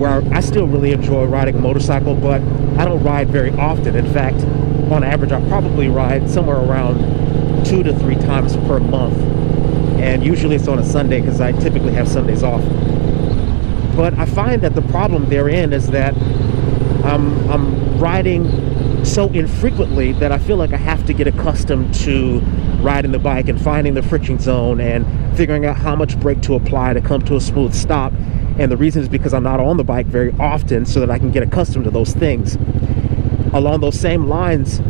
where I still really enjoy riding a motorcycle, but I don't ride very often. In fact, on average, I probably ride somewhere around 2 to 3 times per month. And usually it's on a Sunday because I typically have Sundays off. But I find that the problem therein is that I'm riding so infrequently that I feel like I have to get accustomed to riding the bike and finding the friction zone and figuring out how much brake to apply to come to a smooth stop. And the reason is because I'm not on the bike very often, so that I can get accustomed to those things. Along those same lines,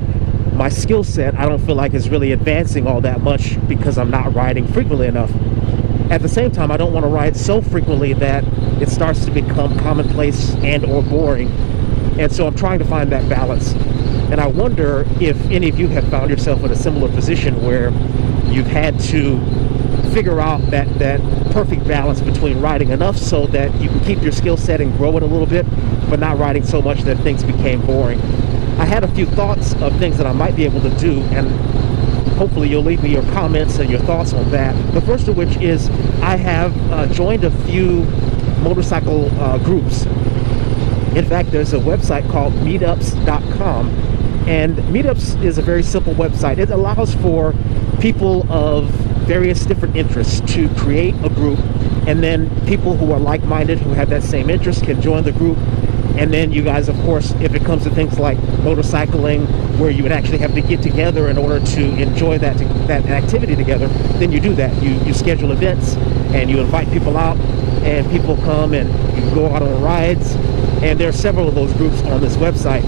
my skill set I don't feel like is really advancing all that much because I'm not riding frequently enough. At the same time, I don't want to ride so frequently that it starts to become commonplace and or boring. And so I'm trying to find that balance. And I wonder if any of you have found yourself in a similar position where you've had to figure out that perfect balance between riding enough so that you can keep your skill set and grow it a little bit, but not riding so much that things became boring. I had a few thoughts of things that I might be able to do, and hopefully you'll leave me your comments and your thoughts on that. The first of which is I have joined a few motorcycle groups. In fact, there's a website called meetups.com, and Meetups is a very simple website. It allows for people of various different interests to create a group, and then people who are like-minded who have that same interest can join the group. And then you guys, of course, if it comes to things like motorcycling, where you would actually have to get together in order to enjoy that activity together, then you do that. You schedule events and you invite people out, and people come and you go out on rides. And there are several of those groups on this website.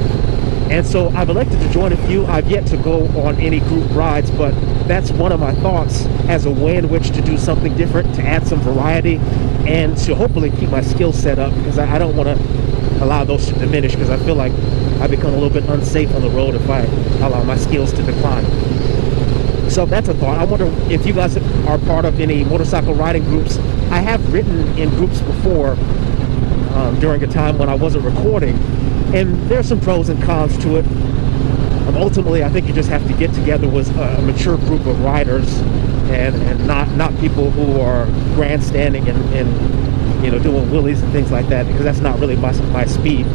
And so I've elected to join a few. I've yet to go on any group rides, but that's one of my thoughts as a way in which to do something different, to add some variety, and to hopefully keep my skill set up, because I don't want to allow those to diminish, because I feel like I become a little bit unsafe on the road if I allow my skills to decline. So that's a thought. I wonder if you guys are part of any motorcycle riding groups. I have ridden in groups before during a time when I wasn't recording, and there's some pros and cons to it. Ultimately, I think you just have to get together with a mature group of riders, and not people who are grandstanding and doing wheelies and things like that, because that's not really my speed.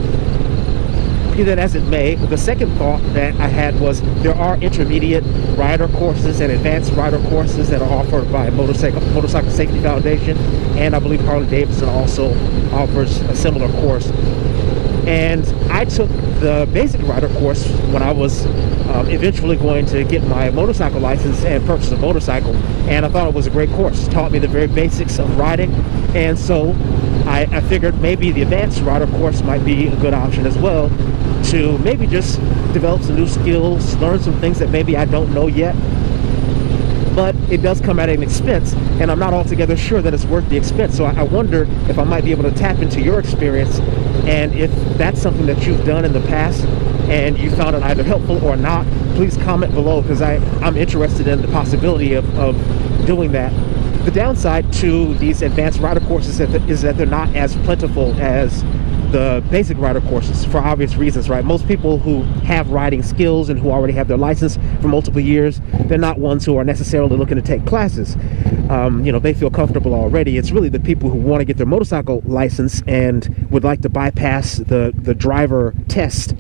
Be that as it may, the second thought that I had was there are intermediate rider courses and advanced rider courses that are offered by Motorcycle Safety Foundation, and I believe Harley-Davidson also offers a similar course. And I took the basic rider course when I was eventually going to get my motorcycle license and purchase a motorcycle, and I thought it was a great course. It taught me the very basics of riding, and so I figured maybe the advanced rider course might be a good option as well, to maybe just develop some new skills, learn some things that maybe I don't know yet. But it does come at an expense, and I'm not altogether sure that it's worth the expense. So I wonder if I might be able to tap into your experience, and if that's something that you've done in the past and you found it either helpful or not, please comment below, because I'm interested in the possibility of doing that. The downside to these advanced rider courses is that they're not as plentiful as the basic rider courses, for obvious reasons, right? Most people who have riding skills and who already have their license for multiple years, they're not ones who are necessarily looking to take classes. They feel comfortable already. It's really the people who want to get their motorcycle license and would like to bypass the driver test.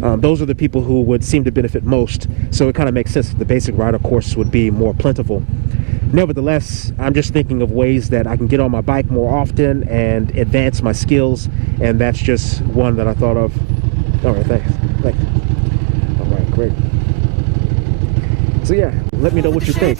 Those are the people who would seem to benefit most. So it kind of makes sense that the basic rider course would be more plentiful. Nevertheless, I'm just thinking of ways that I can get on my bike more often and advance my skills, and that's just one that I thought of. All right, thanks. All right, great. So yeah, let me know what you think.